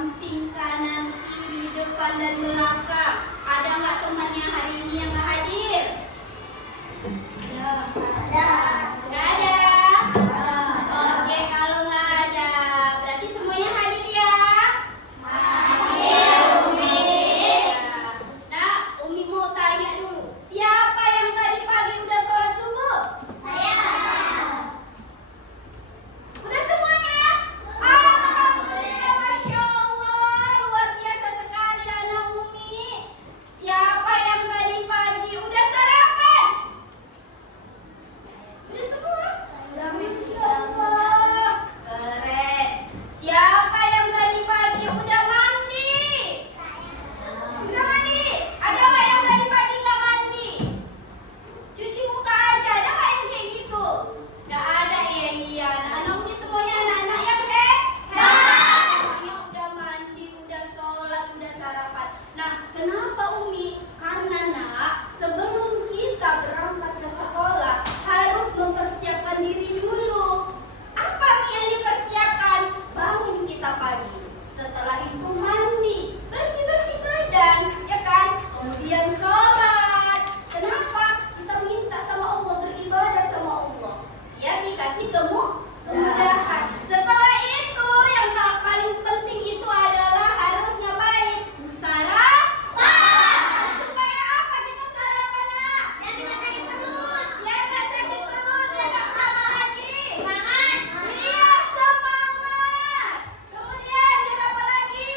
samping, kanan, kiri, depan, dan belakang. Ada nggak temannya hari ini yang nggak hadir? Ada. Nggak ada? Oke, kalau nggak ada, berarti semuanya hadir ya? Hadir, Umi. Nah, Umi mau tanya dulu, siapa yang tadi pagi udah sholat subuh? Saya. Udah semuanya? Alhamdulillah, Masya Allah, luar biasa sekali anak Umi. Siapa yang tadi pagi udah sarapan? Udah semua? Masya Allah, keren. Siapa yang tadi pagi udah mandi? Udah mandi? Ada nggak yang tadi pagi nggak mandi? Cuci muka aja, ada nggak yang kayak gitu? Nggak ada ya, iya. Anak Umi semuanya anak-anak yang hebat. Semuanya udah mandi, udah sholat, udah sarapan. Nah, kenapa Umi? Karena nak, sebelum kita berangkat ke sekolah harus mempersiapkan diri dulu. Apa nih yang dipersiapkan? Bangun kita pagi. Setelah itu mandi, bersih-bersih badan, ya kan? Kemudian sholat. Kenapa? Kita minta sama Allah, beribadah sama Allah, biar dikasih kemudahan. Setelah itu yang tak paling penting itu adalah harus ngapain? Sarapan. Supaya apa kita sarapan, nak? Biar nggak sakit perut. Biar nggak sakit perut, biar nggak lama lagi. Semangat. Iya, semangat. Kemudian biar apa lagi?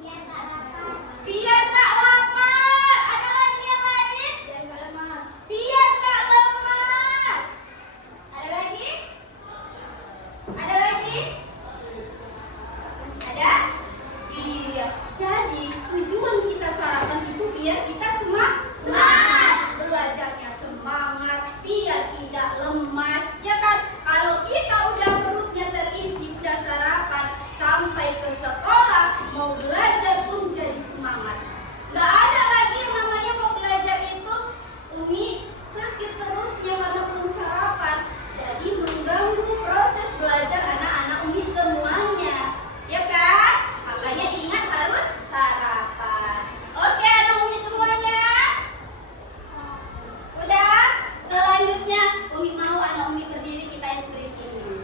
Biar nggak lapar. Biar nggak lapar. Ada lagi yang lain? Biar nggak lemas. Biar nggak lemas. Ada lagi? Ada lagi? Ada? Iya. Jadi tujuan kita sarapan itu biar kita semangat. Belajarnya semangat, biar tidak lemas. Ya kan? Kalau kita udah perutnya terisi, udah sarapan, sampai ke sekolah mau belajar pun jadi semangat. Nggak ada lagi yang namanya mau belajar itu Umi sakit perutnya karena belum sarapan. Jadi mengganggu proses belajar anak-anak Umi semuanya. Ya kan? Makanya ingat harus sarapan. Oke anak Umi semuanya? Udah? Selanjutnya Umi mau anak Umi berdiri, kita ice breaking dulu.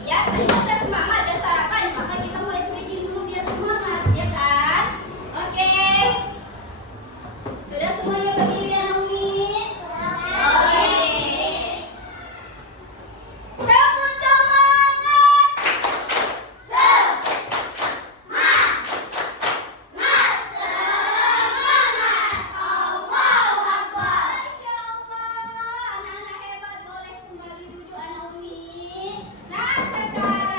Iya, tadi kan udah semangat, udah sarapan, maka kita mau ice breaking dulu biar semangat, ya kan? Oke. Sudah semuanya berdiri anak Umi? Oke. Tepuk semangat. Allahu Akbar. Masya Allah, anak-anak hebat, boleh kembali duduk anak Umi. Nah sekarang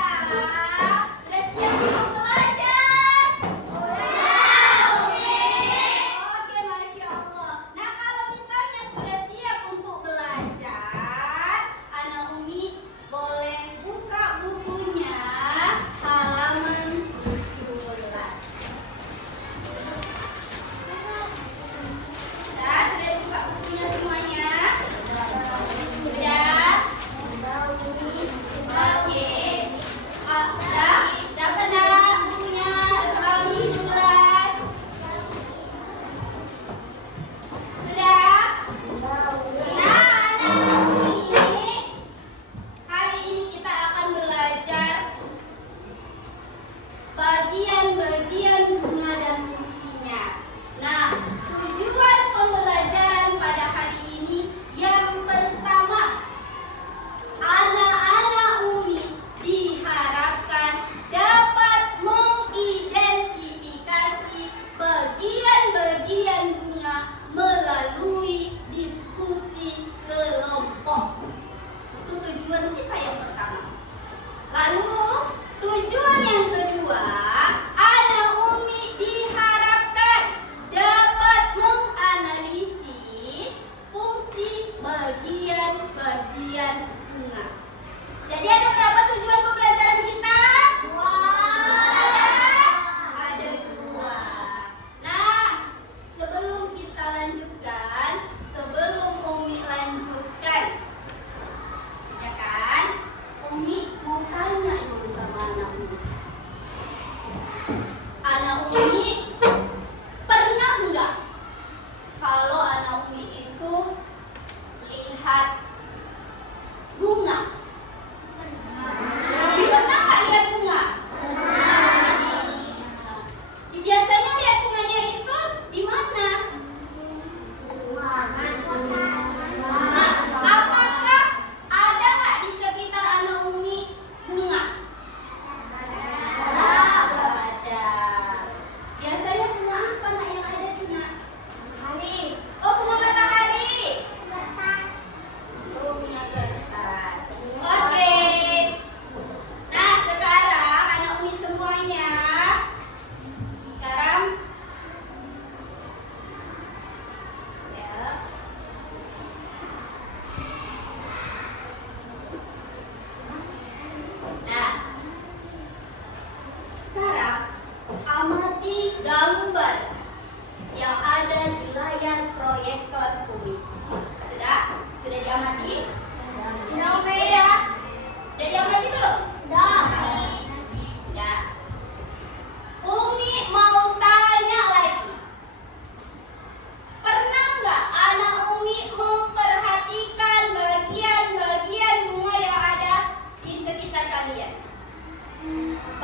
kalian?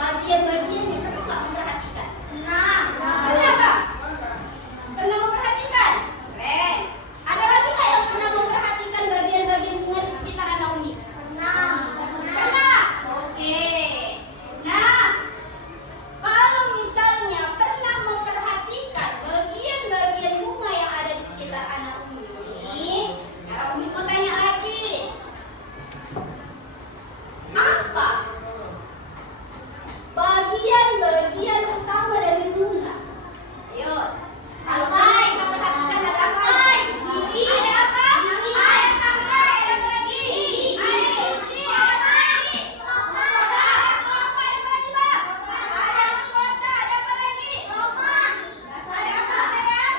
Bagian-bagiannya pernah nggak memperhatikan? Pernah. Pernah nggak? Pernah memperhatikan? Keren. Ada lagi nggak yang pernah memperhatikan bagian-bagian bunga di sekitar anak Umi? Pernah. Pernah? Oke. Nah, kalau misalnya pernah memperhatikan bagian-bagian bunga yang ada di sekitar anak Umi, sekarang Umi mau tanya lagi. Apa bagian-bagian utama dari bunga? Ayo, kalau kita perhatikan ada apa? Gigi, ada apa? Ada tangkai, ada apa lagi? Ada kunci, ada apa lagi? Ada kelapa, ada apa lagi, Bang? Ada mahkota, ada apa lagi? Ada apa sayang?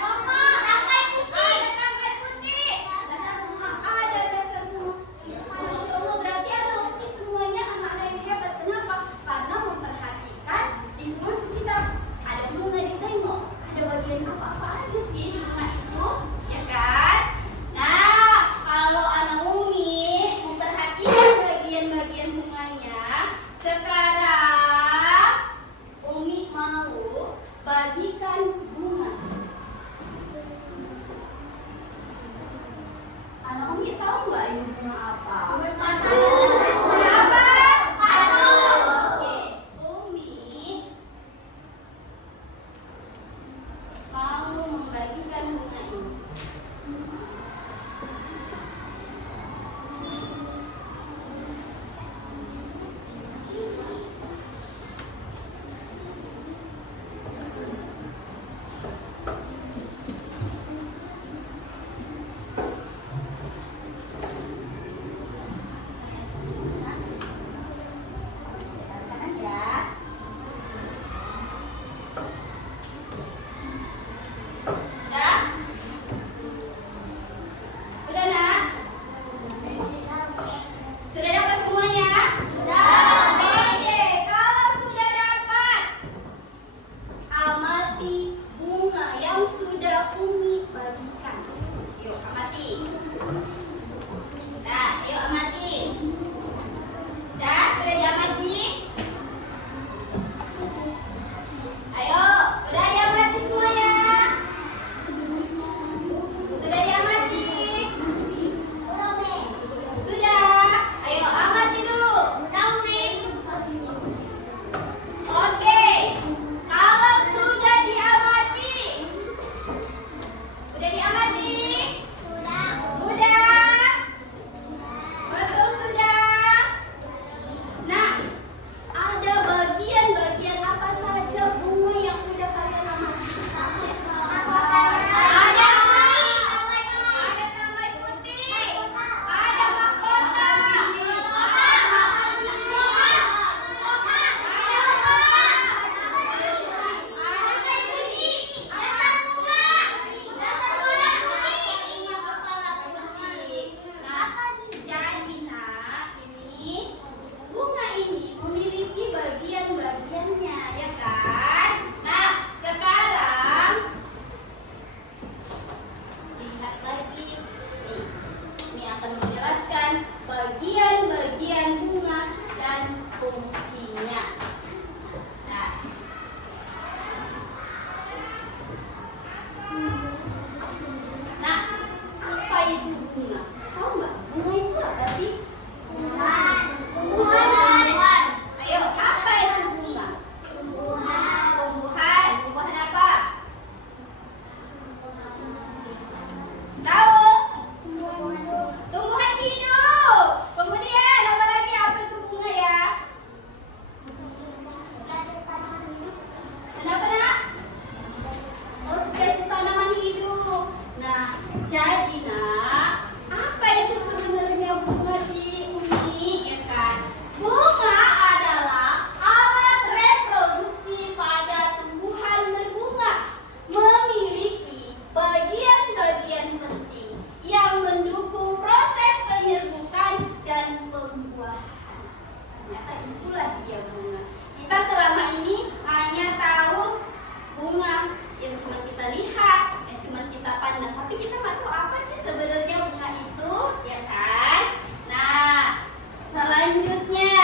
Tangkai putih. Ada tangkai putih. Ada dasar bunga. Masya Allah, berarti anak Umi semuanya anak-anak yang hebat. Kenapa? Karena memperhatikan lingkungan sekitar. Ada bunga ditengok, ada bagian apa-apa aja sih di bunga itu, ya kan? Nah, kalau anak Umi memperhatikan bagian-bagian bunganya, sekarang Umi mau bagikan bunga. Anak Umi tahu nggak ini bunga apa? Bunga apa? Oke, Umi mau membagikan bunga ini. Dengarkan aja. Udah? Udah, Nak? Sudah dapat semuanya? Oke, kalau sudah dapat, amati bunga yang sudah Umi bagikan. Yuk, amati. Nah, yuk amati. Dah, sudah diamati? Ayo, udah diamati semuanya? Sudah diamati? Sudah? Ayo, amati dulu. Oke, kalau sudah diamati, udah diamati? Udah? Betul sudah? Nah, ada bagian-bagian apa saja bunga yang udah kalian amati? Ada tangkai putih, ada mahkota, jadi Nak, ini bunga ini memiliki bagian-bagiannya, ya kan? Nah, sekarang lihat lagi nih. Ini akan menjelaskan bagian-bagian bunga dan fungsinya. Nah, apa itu bunga? Tahu nggak? Bunga itu apa sih? Ayo, apa itu bunga? Tumbuhan. Tumbuhan apa? Tahu? Tumbuhan hidup. Kemudian apa lagi? Apa itu bunga ya? Kenapa, Nak? Oh, spesies tanaman hidup. Nah, jadi Nak, apa itu sebenarnya bunga sih, Umi? Ya kan? Bunga adalah alat reproduksi pada tumbuhan berbunga, memiliki bagian-bagian penting yang mendukung proses penyerbukan dan pembuahan. Ternyata itulah dia bunga. Kita selama ini hanya tahu bunga yang cuma kita lihat, yang cuma kita pandang, tapi kita nggak tahu apa sih sebenarnya bunga itu, ya kan? Nah, selanjutnya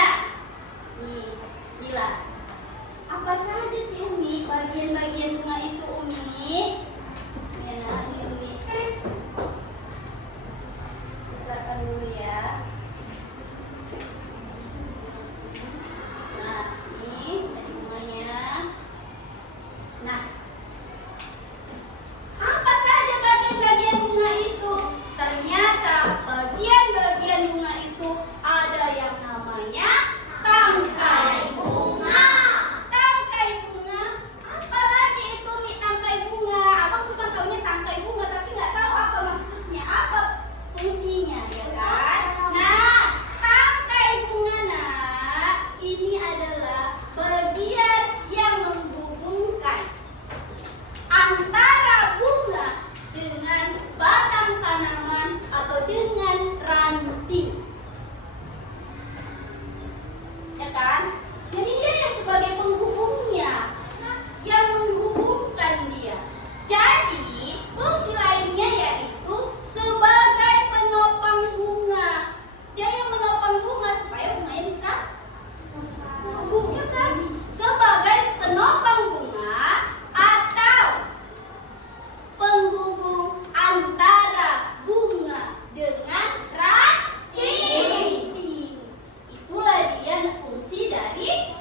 dan fungsi dari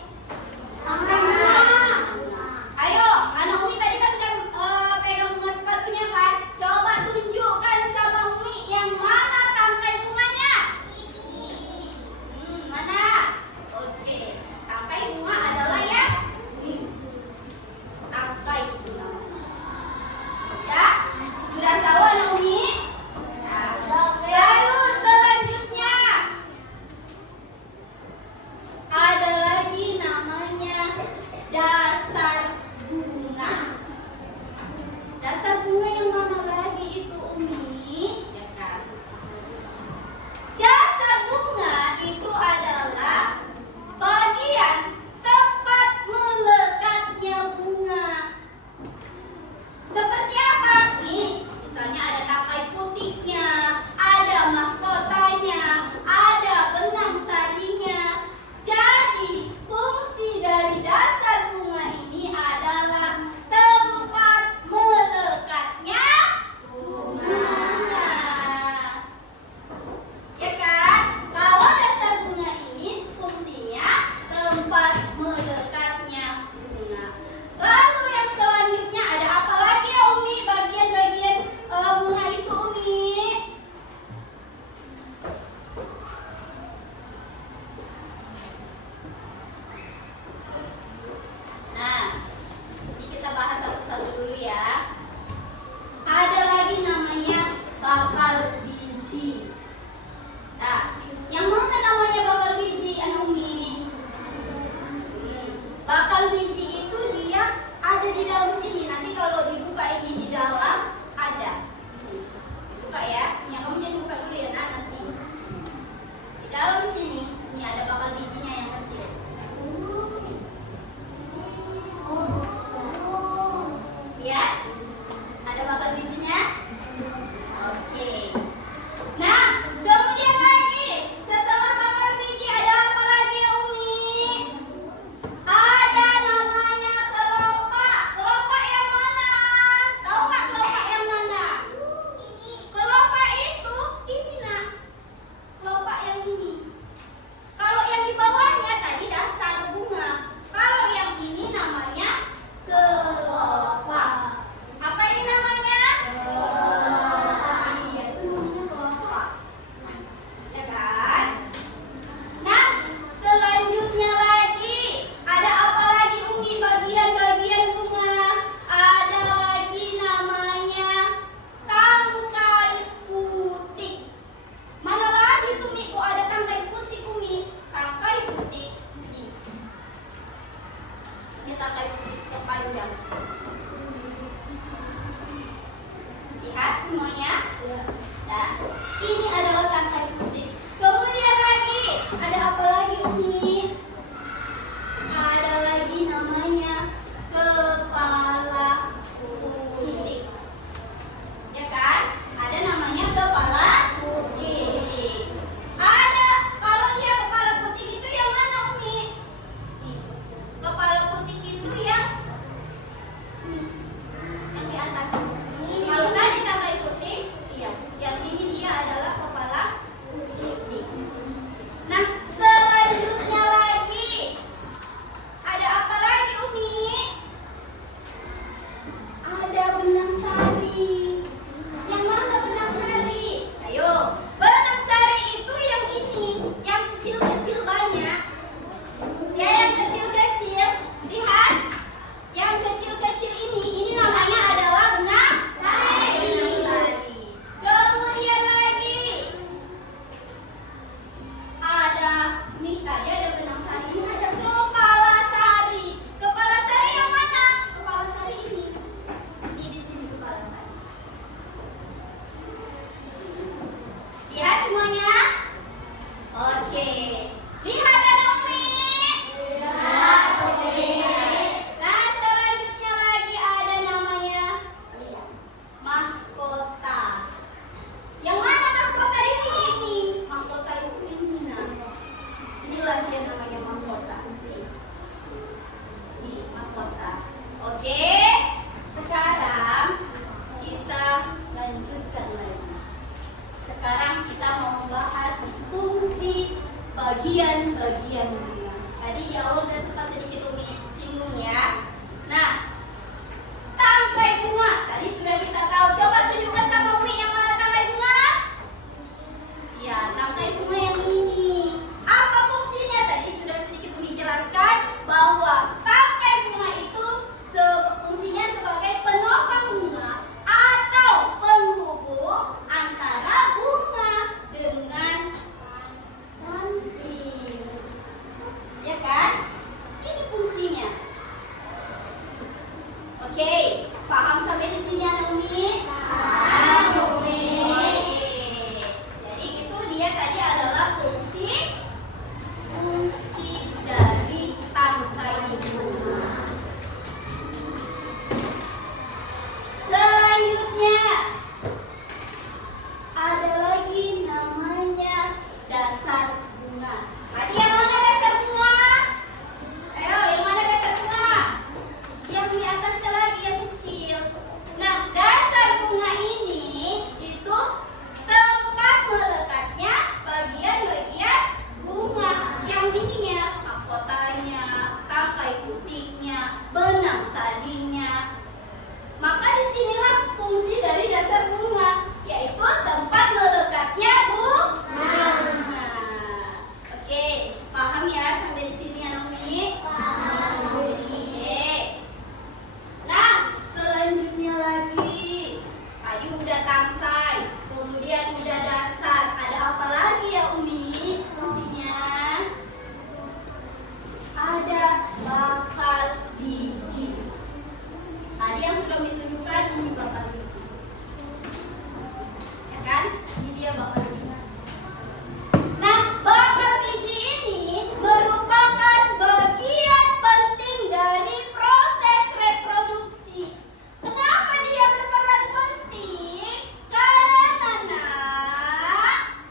Tangkai bunga. Ayo, anak Umi tadi kan udah pegang bunga sepatunya kan? Coba tunjukkan sama Umi yang mana tangkai bunganya. Mana? Oke, tangkai bunga adalah yang ini. Tangkai bunga. Ya, sudah tahu anak Umi? Nah, lalu selanjutnya ada lagi bagian bunga. Tadi di awal udah sempat sedikit Umi singgung ya. Nah, tangkai bunga tadi sudah kita tahu. Coba tunjukkan sama Umi yang mana tangkai bunga? Ya, tangkai bunga yang ini. Apa fungsinya? Tadi sudah sedikit Umi jelaskan bahwa tangkai bunga itu fungsinya sebagai penopang bunga atau penghubung antara bunga dengan ranting. Ya kan? Ini fungsinya. Oke, paham sampai di sini Anak Umi? Paham, Umi. Oke. Jadi itu dia tadi adalah fungsi dari tangkai bunga. Selanjutnya ada lagi namanya dasar bunga. Tadi yang mana dasar bunga? Ayo, yang mana dasar bunga? Yang di atasnya lagi yang kecil. Nah, dasar bunga ini itu tempat melekatnya bagian-bagian bunga. Yang ininya, mahkotanya, tangkai putiknya, benang sadinya. Maka disinilah fungsi dari dasar bunga, yaitu tempat melekatnya bunga. Oke, paham ya sampai di sini Anak Umi? Paham, Umi. Oke. Nah, selanjutnya lagi, tadi udah tangkai, kemudian udah dasar. Ada apa lagi ya Umi fungsinya? Ada bakal biji. Tadi yang sudah ditunjukkan ini bakal biji. Ya kan? Ini dia bakal biji. Nah, bakal biji ini merupakan bagian penting dari proses reproduksi. Kenapa dia berperan penting? Karena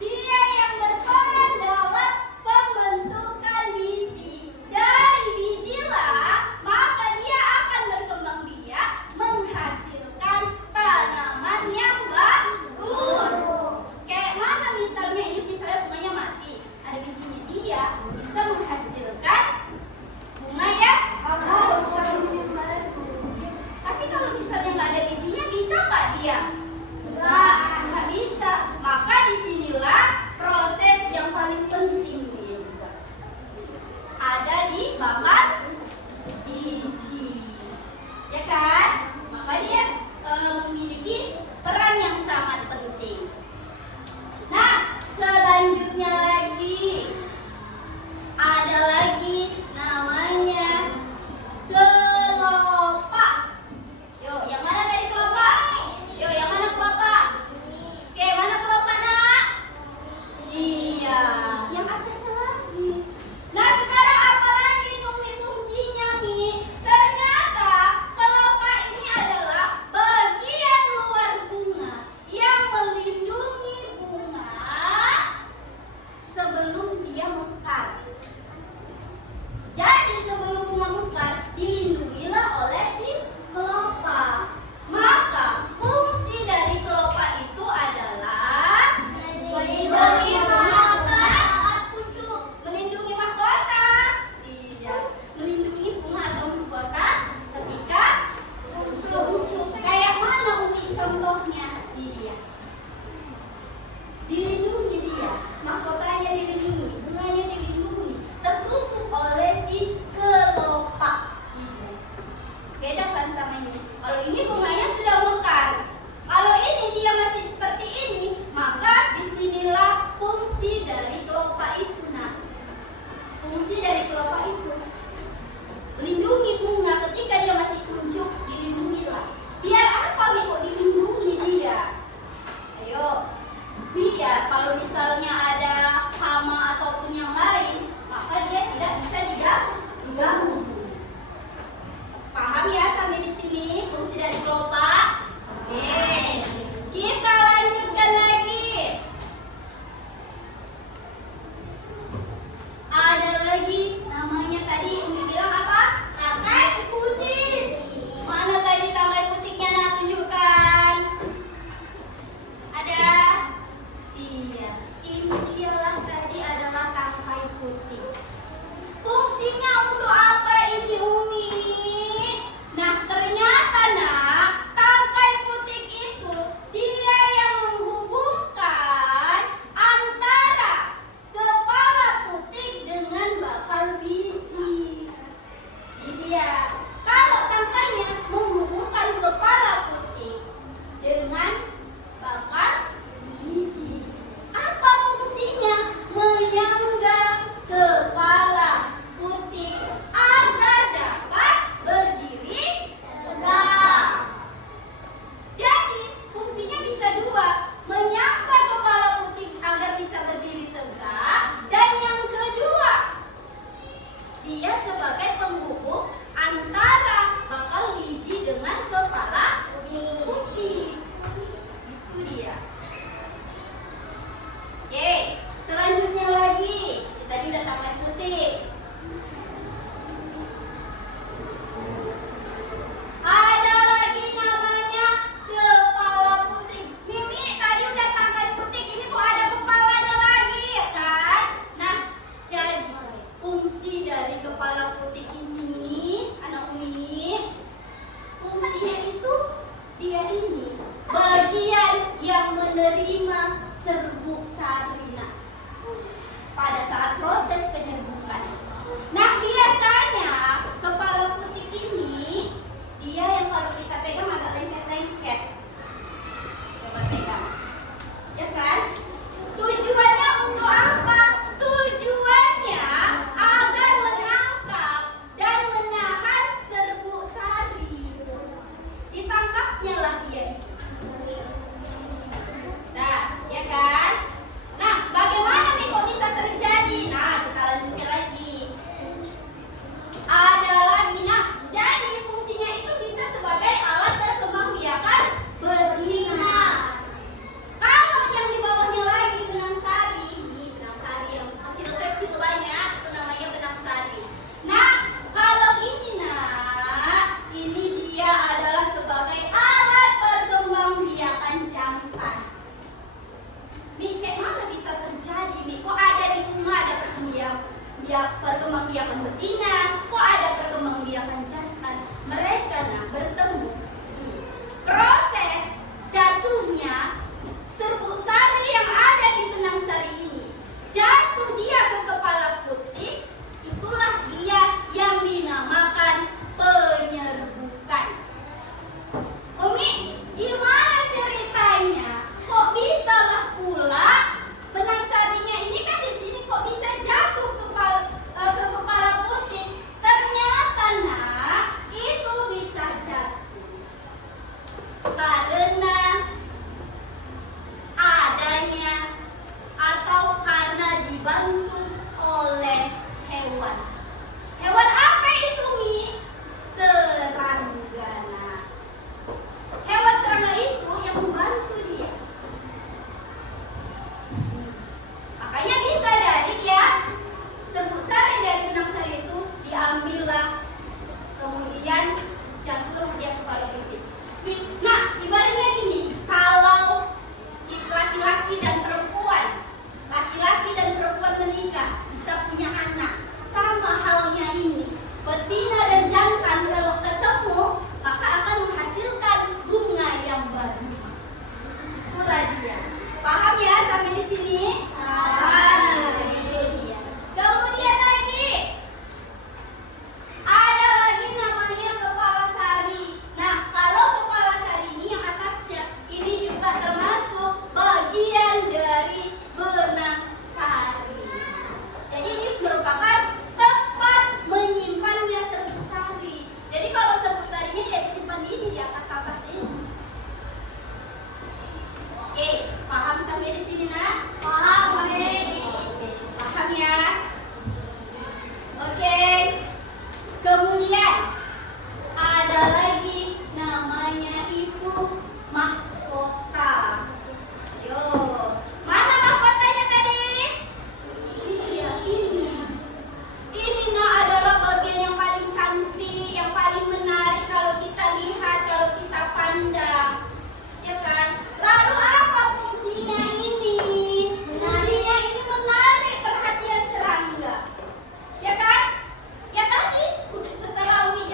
dia yang berperan dalam pembentukan biji. Dari bijilah maka dia akan berkembang biak menghasilkan tanaman yang bagus. Kayak mana misalnya ini misalnya bunganya mati, ada bijinya, dia bisa menghasilkan bunga yang bagus. Tapi kalau misalnya nggak ada bijinya, bisa nggak dia? Nggak bisa. Maka disinilah proses yang paling penting dia juga ada di bakal biji, ya kan? Maka dia memiliki peran yang sangat penting. Nah, selanjutnya lagi ada lagi namanya kelopak. Yuk, yang mana tadi kelopak? Yuk, yang mana kelopak? Oke, mana kelopak nak? Iya, yang atasnya lagi. Nah, sekarang apa lagi Umi fungsinya Mi? Ternyata kelopak ini adalah bagian luar bunga yang melindungi bunga sebelum dia mekar. Jadi sebelum bunga mekar dilindungilah oleh si kelopak. Maka fungsi dari kelopak itu adalah melindungi mahkota. Melindungi mahkota. Iya, melindungi bunga atau mahkota ketika kuncup. Kayak mana Umi contohnya? Ini dia. Dilindungi dia, mahkotanya dilindungi, bunganya dilindungi, tertutup oleh si kelopak. Iya. Beda kan sama ini. Kalau ini bunganya sudah mekar. Kalau ini dia masih seperti ini, maka disinilah fungsi dari kelopak itu. Nah, fungsi dari kelopak itu melindungi bunga ketika dia masih kuncup, dilindungilah. Biar apa nih kok dilindungi dia? Ayo, biar kalau misalnya ada hama ataupun yang lain, maka dia tidak bisa diganggu. Paham ya sampai di sini fungsi dari kelopak? Oke, kita lanjutkan lagi. Ada lagi namanya tadi Umi bilang apa? Tangkai putik. Mana tadi tangkai putiknya? Nah, tunjukkan. Ada? Iya, ini dialah tadi adalah tangkai putik. Dia sebagai penghubung antara bakal biji dengan kepala putih. Itu dia. Oke, selanjutnya lagi. Tadi udah tambah putih. Ada lagi namanya kepala putih. Mimi tadi udah tambah putih, ini kok ada kepalanya lagi ya kan? Nah, jadi fungsi dari kepala putih ini, anak Umi, fungsinya itu dia ini bagian yang menerima serbuk sarina pada saat proses penyerbukan. Nah, biasanya kepala putih ini dia yang kalau kita pegang agak lengket-lengket. Coba pegang. Ya kan? Tujuannya untuk apa? Tujuannya agar menangkap dan menahan serbuk sari. Ditangkapnya lah dia itu. Nah, ya kan? Nah, bagaimana nih kok bisa terjadi? Nah, kita lanjutkan lagi. Ada lagi. Nah, jadi fungsinya itu bisa sebagai alat perkembangbiakan betina. Kalau yang di bawahnya lagi benang sari, ini benang sari yang kecil-kecil banyak, itu namanya benang sari. Nah, kalau ini ini dia adalah sebagai alat perkembangbiakan jantan. Mi, kayak mana bisa terjadi, Mi? Kok ada di bunga ada perkembangbiakan betina, kok ada perkembangbiakan jantan? Mereka bertemu di proses jatuhnya serbuk sari yang ada di benang sari ini. Jatuh dia ke kepala putih, itulah dia yang dinamakan penyerbukan. Umi, gimana ceritanya? Kok bisa lah pula benang sarinya ini kan di sini kok bisa jatuh ke kepala putih? Ternyata itu bisa jatuh karena adanya atau karena dibantu oleh hewan. Hewan apa itu, Mi? Serangga. Hewan serangga itu yang membantu dia. Makanya bisa dari dia serbuk sari dari benang sari itu diambillah, kemudian jatuhlah dia kepala putih. Nah, ibaratnya gini, kalau laki-laki dan perempuan menikah bisa punya anak, sama halnya ini. Betina dan jantan kalau ketemu maka akan menghasilkan bunga yang baru. Itulah dia. Paham ya sampai di sini? Itu dia. Kemudian lagi ada lagi namanya kepala sari. Nah, kalau kepala sari ini yang atasnya ini juga termasuk bagian dari benang sari. Jadi ini merupakan tempat menyimpannya serbuk sari. Jadi kalau serbuk sarinya ya disimpan di atas ini. Oke, paham sampai di sini, Nak? Paham, paham ya? Oke. Kemudian ada lagi namanya itu mahkota. Ayo, mana mahkotanya tadi? Iya, ini. Ini adalah bagian yang paling cantik, yang paling menarik kalau kita lihat, kalau kita pandang. Ya kan? Lalu apa fungsinya ini? Fungsinya ini menarik perhatian serangga. Ya kan? Ya tadi setelah Umi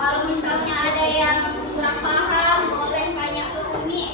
Kalau misalnya ada yang kurang paham, boleh tanya ke Umi.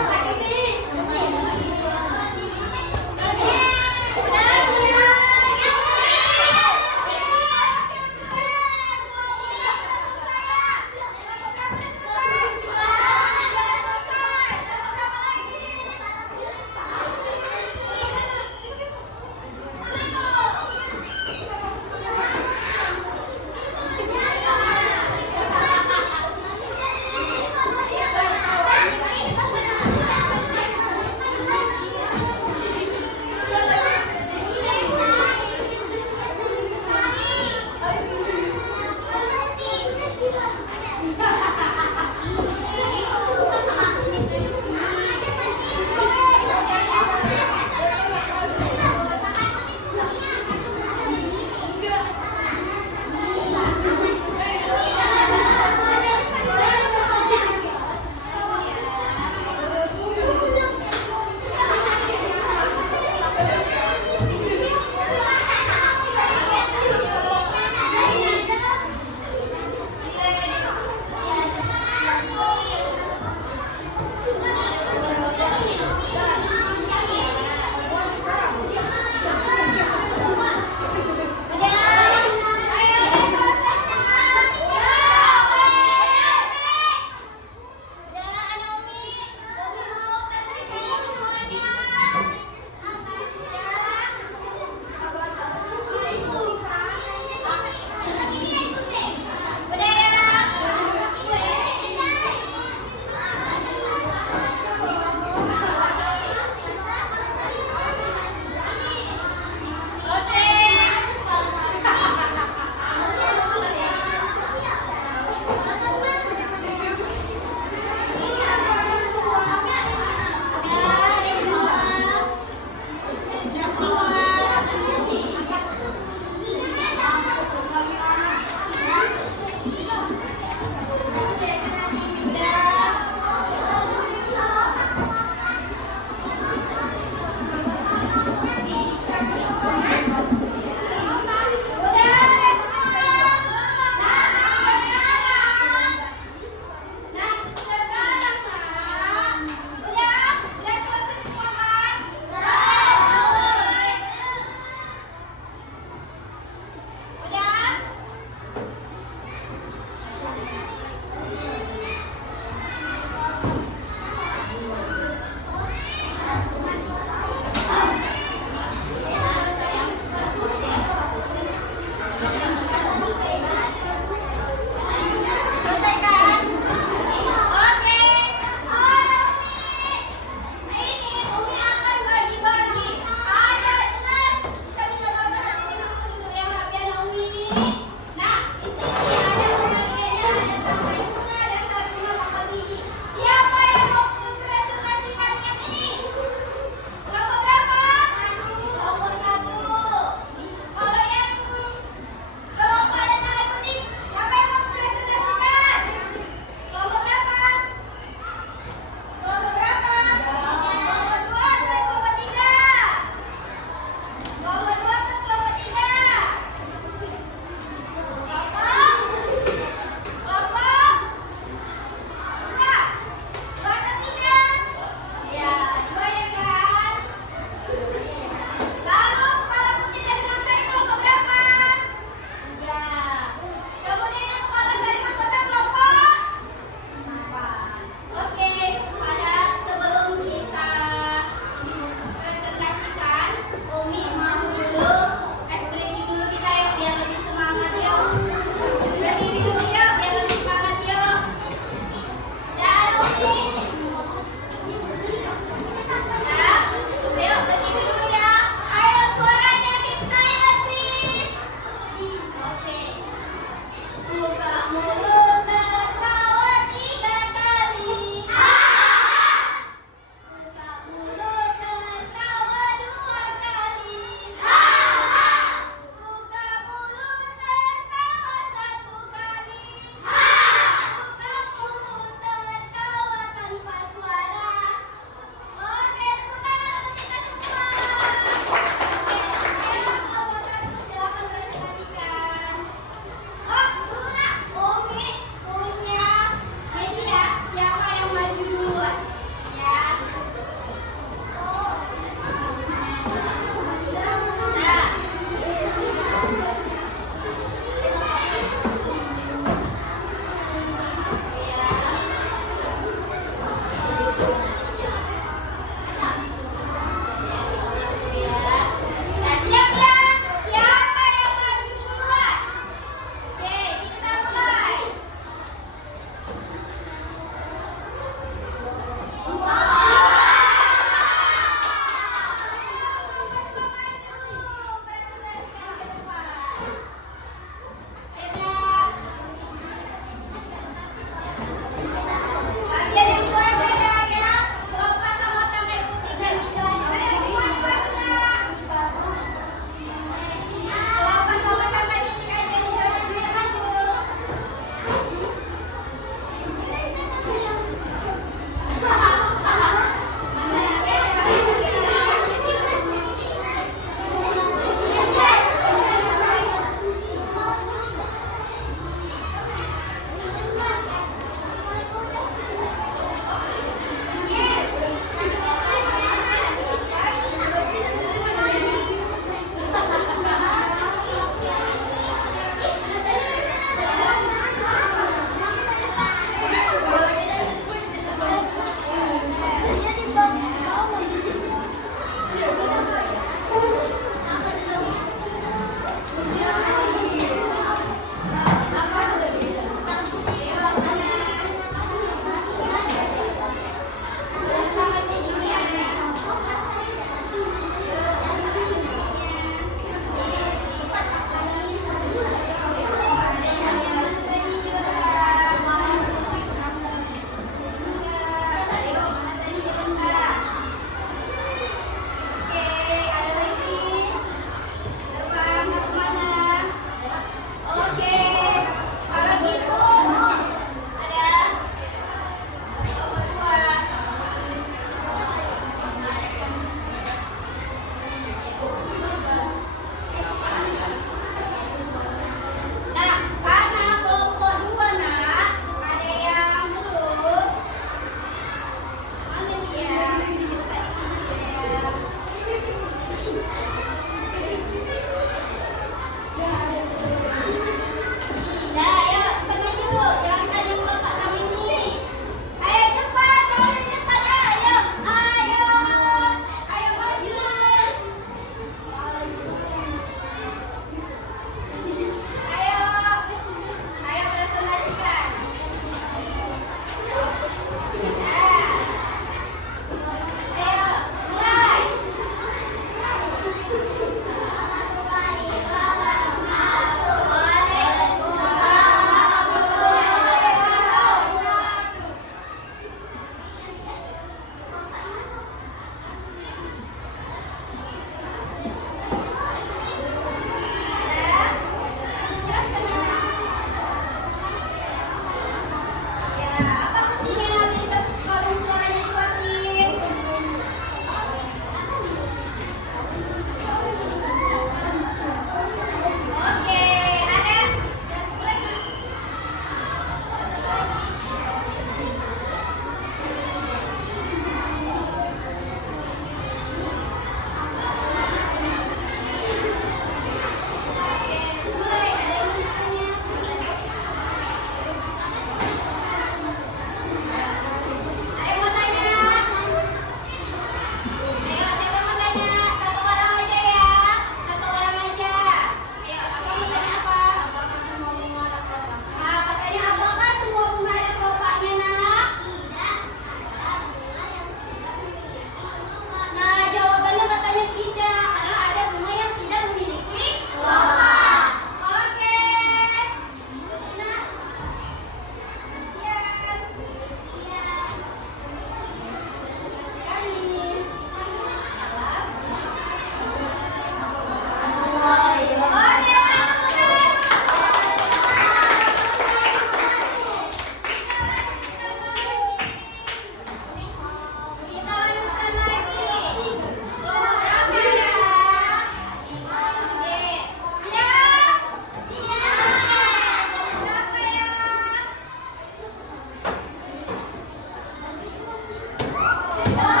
Dadah.